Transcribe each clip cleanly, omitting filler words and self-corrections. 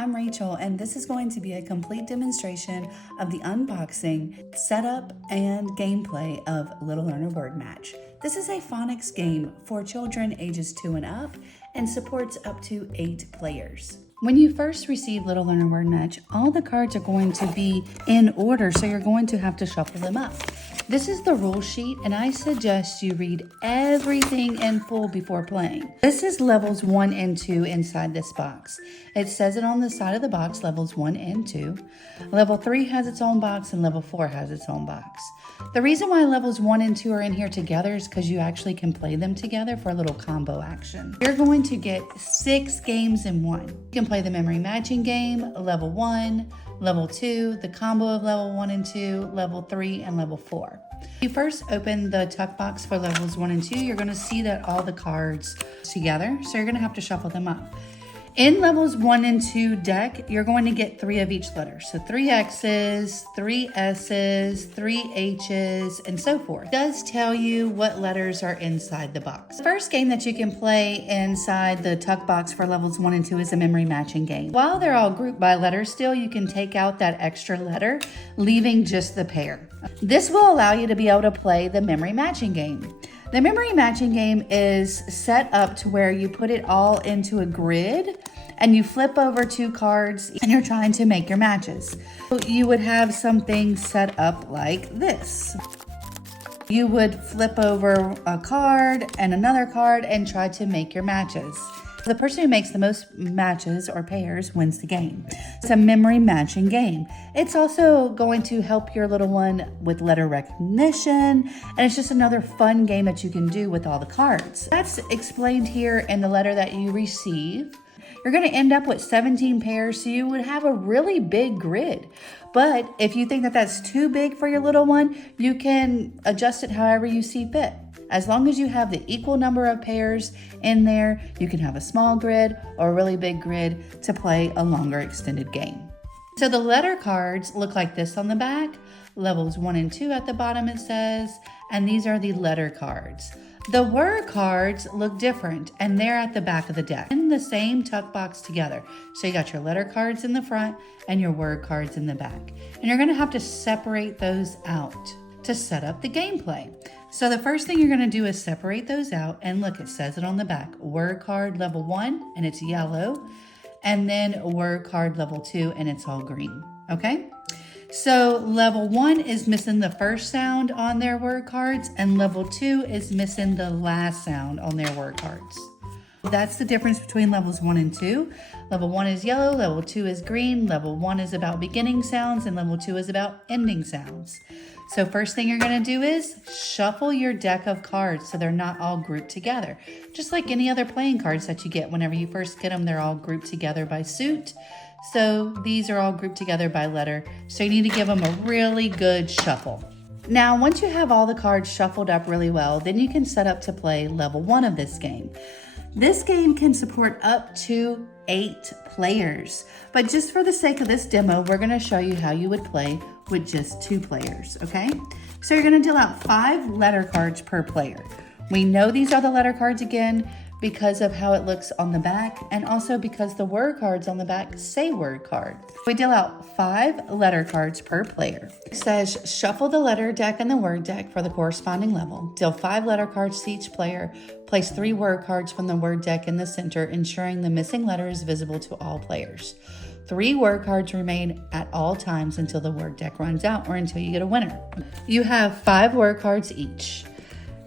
I'm Rachel, and this is going to be a complete demonstration of the unboxing, setup, and gameplay of Little Learner Word Match. This is a phonics game for children ages 2 and up and supports up to 8 players. When you first receive Little Learner Word Match, all the cards are going to be in order, so you're going to have to shuffle them up. This is the rule sheet, and I suggest you read everything in full before playing. This is levels 1 and 2 inside this box. It says it on the side of the box, levels 1 and 2. Level 3 has its own box, and level 4 has its own box. The reason why levels 1 and 2 are in here together is because you actually can play them together for a little combo action. You're going to get 6 games in one. You can play the memory matching game, level 1, level 2, the combo of level 1 and 2, level 3, and level 4. When you first open the tuck box for levels 1 and 2, you're going to see that all the cards together, so you're going to have to shuffle them up. In levels 1 and 2 deck, you're going to get 3 of each letter. So 3 X's, 3 S's, 3 H's, and so forth. It does tell you what letters are inside the box. The first game that you can play inside the tuck box for levels 1 and 2 is a memory matching game. While they're all grouped by letter, still you can take out that extra letter, leaving just the pair. This will allow you to be able to play the memory matching game. The memory matching game is set up to where you put it all into a grid and you flip over 2 cards and you're trying to make your matches. So you would have something set up like this. You would flip over a card and another card and try to make your matches. The person who makes the most matches or pairs wins the game. It's a memory matching game. It's also going to help your little one with letter recognition, and it's just another fun game that you can do with all the cards. That's explained here in the letter that you receive. You're going to end up with 17 pairs, so you would have a really big grid. But if you think that that's too big for your little one, you can adjust it however you see fit. As long as you have the equal number of pairs in there, you can have a small grid or a really big grid to play a longer extended game. So the letter cards look like this on the back, levels 1 and 2 at the bottom it says, and these are the letter cards. The word cards look different, and they're at the back of the deck in the same tuck box together. So you got your letter cards in the front and your word cards in the back. And you're going to have to separate those out to set up the gameplay. So the first thing you're going to do is separate those out, and look, it says it on the back. Word card level 1 and it's yellow, and then word card level 2 and it's all green. Okay? So level 1 is missing the first sound on their word cards, and level 2 is missing the last sound on their word cards. That's the difference between levels 1 and 2. Level 1 is yellow, level 2 is green, level 1 is about beginning sounds, and level 2 is about ending sounds. So first thing you're going to do is shuffle your deck of cards so they're not all grouped together. Just like any other playing cards that you get whenever you first get them, they're all grouped together by suit. So these are all grouped together by letter. So you need to give them a really good shuffle. Now, once you have all the cards shuffled up really well, then you can set up to play level 1 of this game. This game can support up to 8 players, but just for the sake of this demo, we're going to show you how you would play with just 2 players, okay? So you're going to deal out 5 letter cards per player. We know these are the letter cards again because of how it looks on the back, and also because the word cards on the back say word card. We deal out 5 letter cards per player. It says shuffle the letter deck and the word deck for the corresponding level. Deal 5 letter cards to each player. Place 3 word cards from the word deck in the center, ensuring the missing letter is visible to all players. 3 word cards remain at all times until the word deck runs out or until you get a winner. You have 5 word cards each.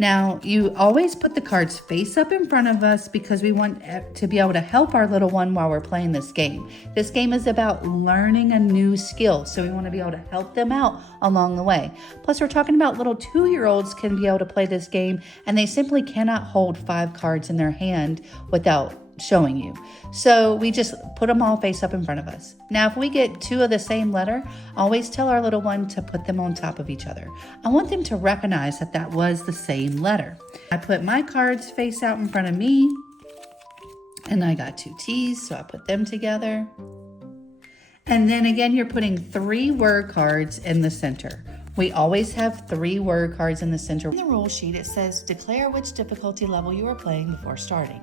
Now, you always put the cards face up in front of us because we want to be able to help our little one while we're playing this game. This game is about learning a new skill, so we want to be able to help them out along the way. Plus, we're talking about little 2-year-olds can be able to play this game, and they simply cannot hold 5 cards in their hand without showing you. So we just put them all face up in front of us. Now, if we get 2 of the same letter, always tell our little one to put them on top of each other. I want them to recognize that that was the same letter. I put my cards face out in front of me, and I got 2 T's, so I put them together. And then again, you're putting 3 word cards in the center. We always have 3 word cards in the center. In the rule sheet, it says declare which difficulty level you are playing before starting.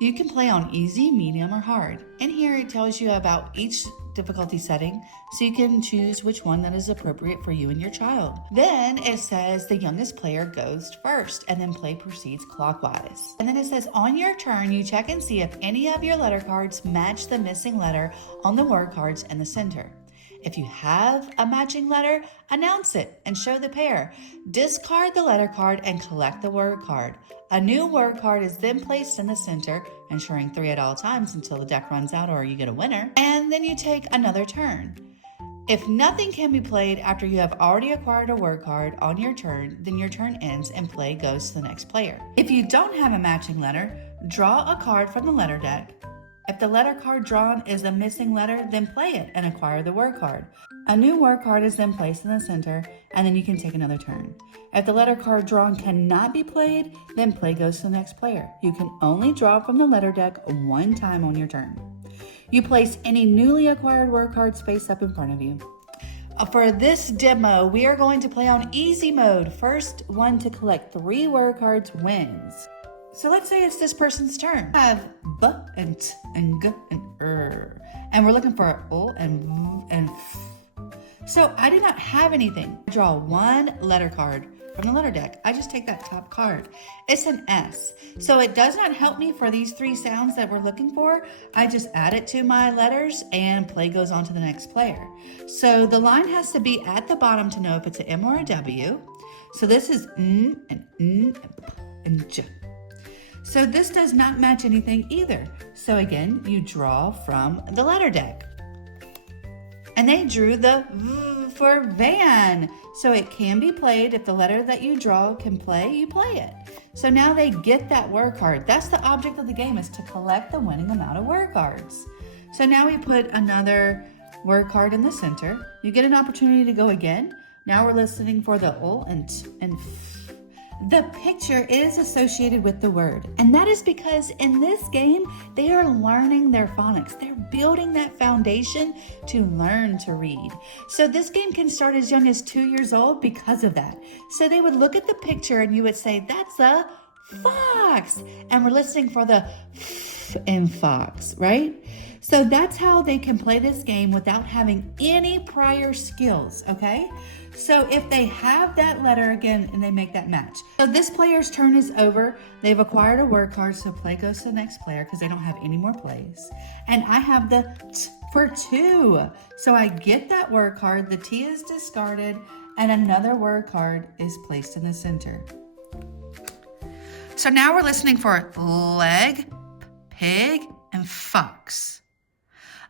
You can play on easy, medium, or hard. In here, it tells you about each difficulty setting, so you can choose which one that is appropriate for you and your child. Then it says the youngest player goes first, and then play proceeds clockwise. And then it says on your turn, you check and see if any of your letter cards match the missing letter on the word cards in the center. If you have a matching letter, announce it and show the pair. Discard the letter card and collect the word card. A new word card is then placed in the center, ensuring 3 at all times until the deck runs out or you get a winner. And then you take another turn. If nothing can be played after you have already acquired a word card on your turn, then your turn ends and play goes to the next player. If you don't have a matching letter, draw a card from the letter deck. If the letter card drawn is a missing letter, then play it and acquire the word card. A new word card is then placed in the center, and then you can take another turn. If the letter card drawn cannot be played, then play goes to the next player. You can only draw from the letter deck one time on your turn. You place any newly acquired word cards face up in front of you. For this demo, we are going to play on easy mode. First one to collect 3 word cards wins. So let's say it's this person's turn. I have B and T and G and R. And we're looking for O and V and F. So I did not have anything. I draw one letter card from the letter deck. I just take that top card. It's an S. So it does not help me for these 3 sounds that we're looking for. I just add it to my letters and play goes on to the next player. So the line has to be at the bottom to know if it's an M or a W. So this is N and P and J. So this does not match anything either. So again, you draw from the letter deck. And they drew the V for van. So it can be played. If the letter that you draw can play, you play it. So now they get that word card. That's the object of the game, is to collect the winning amount of word cards. So now we put another word card in the center. You get an opportunity to go again. Now we're listening for the O and T and F. The picture is associated with the word, and that is because in this game, they are learning their phonics. They're building that foundation to learn to read. So this game can start as young as 2 years old because of that. So they would look at the picture and you would say, that's a fox. And we're listening for the F in fox, right? So that's how they can play this game without having any prior skills, okay? So if they have that letter again and they make that match. So this player's turn is over. They've acquired a word card, so play goes to the next player because they don't have any more plays. And I have the T for 2. So I get that word card, the T is discarded, and another word card is placed in the center. So now we're listening for leg, pig, and fox.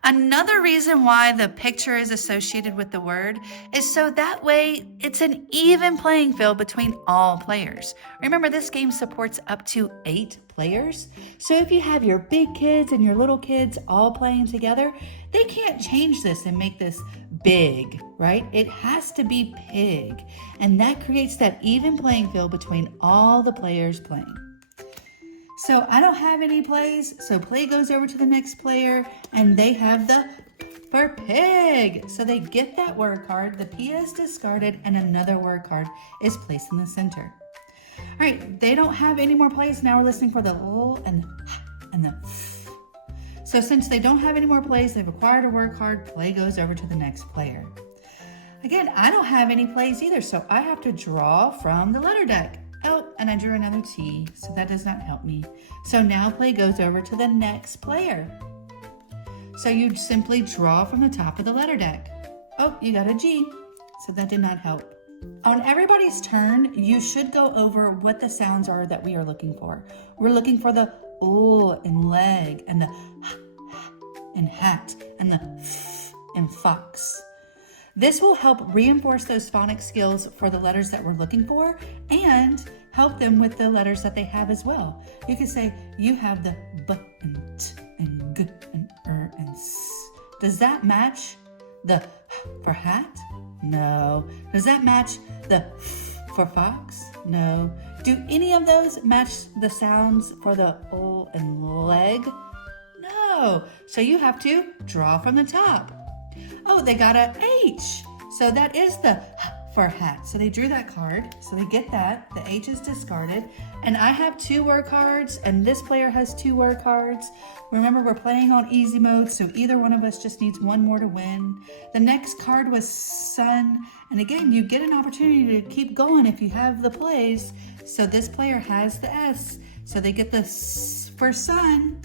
Another reason why the picture is associated with the word is so that way it's an even playing field between all players. Remember, this game supports up to 8 players. So if you have your big kids and your little kids all playing together, they can't change this and make this big, right? It has to be pig. And that creates that even playing field between all the players playing. So I don't have any plays, so play goes over to the next player, and they have the for pig. So they get that word card, the P is discarded, and another word card is placed in the center. All right, they don't have any more plays. Now we're listening for the L and the F. So since they don't have any more plays, they've acquired a word card, play goes over to the next player. Again, I don't have any plays either, so I have to draw from the letter deck. Oh, and I drew another T, so that does not help me. So now play goes over to the next player. So you simply draw from the top of the letter deck. Oh, you got a G, so that did not help. On everybody's turn, you should go over what the sounds are that we are looking for. We're looking for the O in leg, and the H in hat, and the F in fox. This will help reinforce those phonics skills for the letters that we're looking for and help them with the letters that they have as well. You can say, you have the B and T and G and R and S. Does that match the H for hat? No. Does that match the F for fox? No. Do any of those match the sounds for the O and leg? No. So you have to draw from the top. Oh, they got a H. So that is the for hat. So they drew that card, so they get that. The H is discarded. And I have 2 word cards, and this player has 2 word cards. Remember, we're playing on easy mode, so either one of us just needs 1 more to win. The next card was sun. And again, you get an opportunity to keep going if you have the plays. So this player has the S. So they get the S for sun.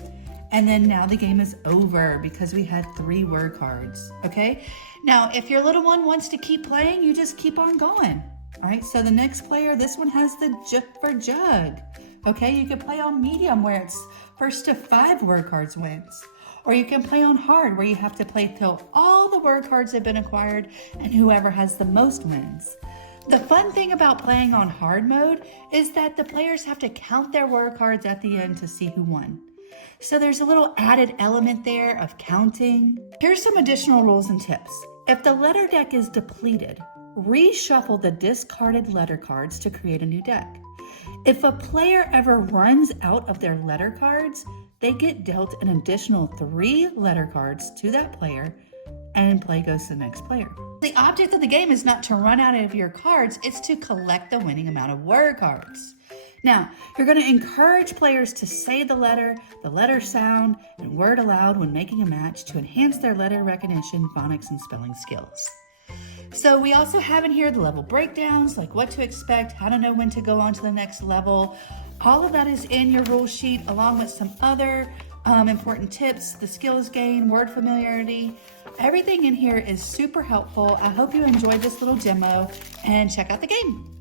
And then now the game is over because we had 3 word cards, okay? Now, if your little one wants to keep playing, you just keep on going. All right, so the next player, this one has the J for jug. Okay, you can play on medium where it's first to 5 word cards wins. Or you can play on hard where you have to play till all the word cards have been acquired and whoever has the most wins. The fun thing about playing on hard mode is that the players have to count their word cards at the end to see who won. So there's a little added element there of counting. Here's some additional rules and tips. If the letter deck is depleted, reshuffle the discarded letter cards to create a new deck. If a player ever runs out of their letter cards, they get dealt an additional 3 letter cards to that player, and play goes to the next player. The object of the game is not to run out of your cards, it's to collect the winning amount of word cards. Now, you're going to encourage players to say the letter sound, and word aloud when making a match to enhance their letter recognition, phonics, and spelling skills. So we also have in here the level breakdowns, like what to expect, how to know when to go on to the next level. All of that is in your rule sheet, along with some other important tips, the skills gain, word familiarity. Everything in here is super helpful. I hope you enjoyed this little demo and check out the game.